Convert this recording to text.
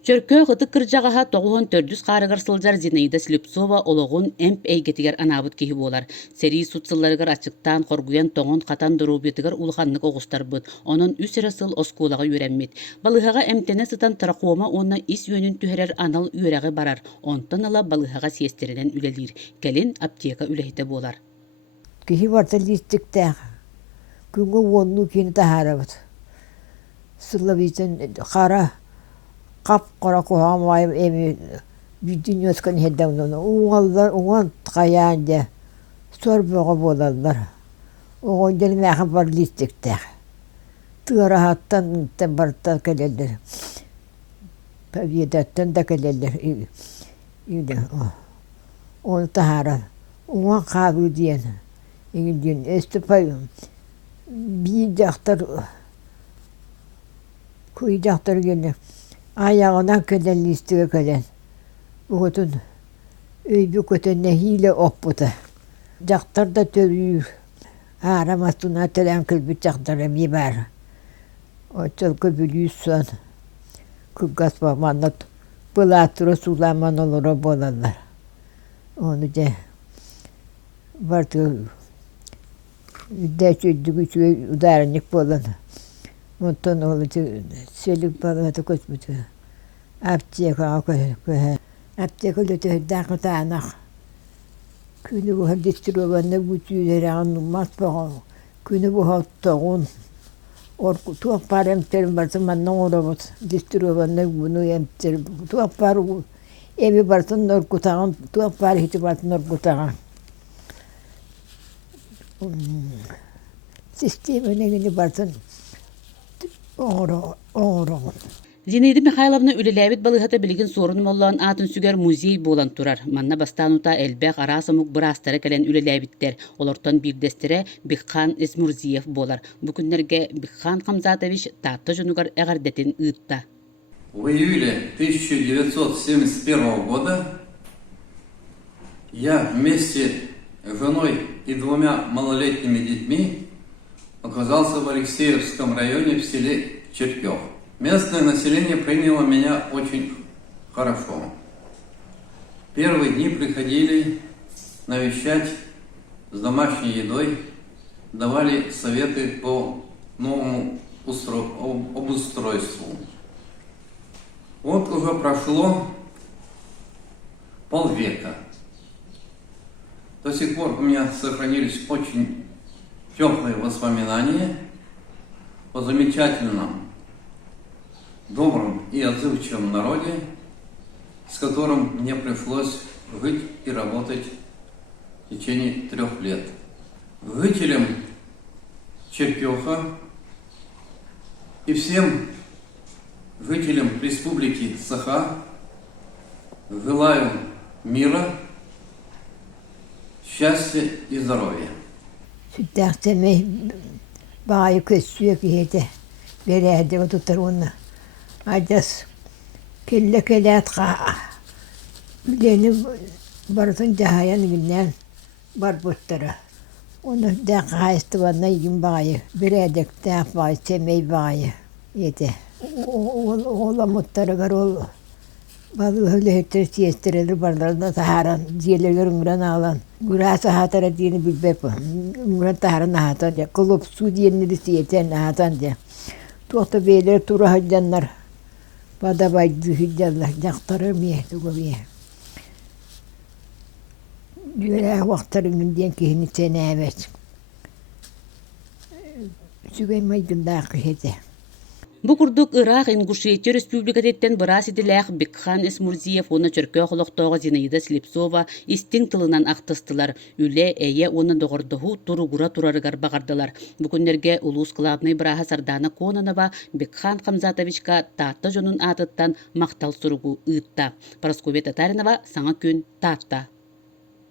Чөркө хытык кыржагаха тоғуон төрдүс қарыгар сылжар Зинаида Слепцова ологун эмп эйгетигер анабыт киһи буолар. Сери сутсылларыгар ачыктан коргуян тоңон катан дорубетигер улаханнык огустарбыт. Онон үсерэ сыл оскуулага үйрәммит. Балыхага эмтене сытан таракуома онна ис үөнүн түһэрэр анал үйрәге барар. Онтон ала балыхага сиестеринен үлелир. Келин аптека үлэхите буолар. Кихи барта листиктää. Күнгө уонну кини тахарабыт. Сыллабитен хара кап кара куамай эми бидин өскөн хедден уңалдар уңан каянда сорбого болалар. Огон делмеха бар листиктää. Тырахаттан барта келелер. Победаттан да келелер. Иде. Он тахара. Уңан кабы диен. Игин эстепай би жактар куй жактар геле. Ayağından köden listiğe köden. Uğutun öybü kötenine hile oppuda. Jaktar da törüyür. Aramasına telen kılbü jaktarım yiber. O çölkü bülüyüz son. Kıggas bakmanla bılatıra sulaman olur bolanlar. Onu da vardı. Deçöydü güçü udarınlık bolan. Ondan olacak selik balığıda koşmuyor. Apteka koyuyor. Apteka lütfen dağıtanak. Günü bu halde bu tüyleri anlamaz bakalım. Günü bu halde orku tuğ parem terim varsa manna olamaz. Distribüvanı bunu emtir. Tuğ paru evi varsa orku tağın. Tuğ paru hiç varsa orku tağın. Sistemin evini varsa Оңороо. Зинаида Михайловна үлеләбит балыхата билигин сорун моллан атын сүгер музей болан турар. Манна бастанута элбек арасымук бырастары келен үлеләбиттер. Олортон бирдестире Биххан Эсмурзиев болар. Бу күннерге Биххан Хамзатович татты жунугар эгардетин ыытта. В июле 1971 года я вместе с женой и двумя малолетними детьми оказался в Алексеевском районе в селе Черкёв. Местное население приняло меня очень хорошо. Первые дни приходили навещать с домашней едой, давали советы по новому обустройству. Вот уже прошло полвека. До сих пор у меня сохранились очень теплые воспоминания о замечательном, добром и отзывчивом народе, с которым мне пришлось жить и работать в течение 3 лет. Жителям Черкёха и всем жителям Республики Саха желаю мира, счастья и здоровья. Süttääksemme vaayu kössüä kihete verääde otutarunna. Ajas kelle keleat kaa. Yleni barıtın cahayan günden barbuttara. Onu da kaayıstı vanna yiyin vaayu. Veräädek tää vaayu semey vaayu. Yete. Oğla muttara gar ol. Bazı öyle heter siyestirelir barlarında taharan. Diyeler ümran ağlan. Gurasa hatara diyeni bilbep. Ümran taharan hatan diye. Kılıp su diyeni de siyeten hatan diye. Tuğta beyler tura haccanlar. Bada baydı hiccanlar. Yaktara miye, tuğu miye. Düğüne vaktarın diyen kihini sene evet. Sügey maydınlar kihete. Бу курдук Ирак Ингушетия Республикатеттен бырас идилэх Бикхан Эсмурзиев оны чөркө холоктоого Зинаида Слепцова истиң тылынан актыстылар. Үле эйе оны доғордоху туругура турарыгар багардылар. Бу күннерге улус кылабный быраха сардана Кононова Бикхан Хамзатовичка татты жонун атыттан мактал суругу ыытта. Парасковия Татаринова, Саңа күн, Татта.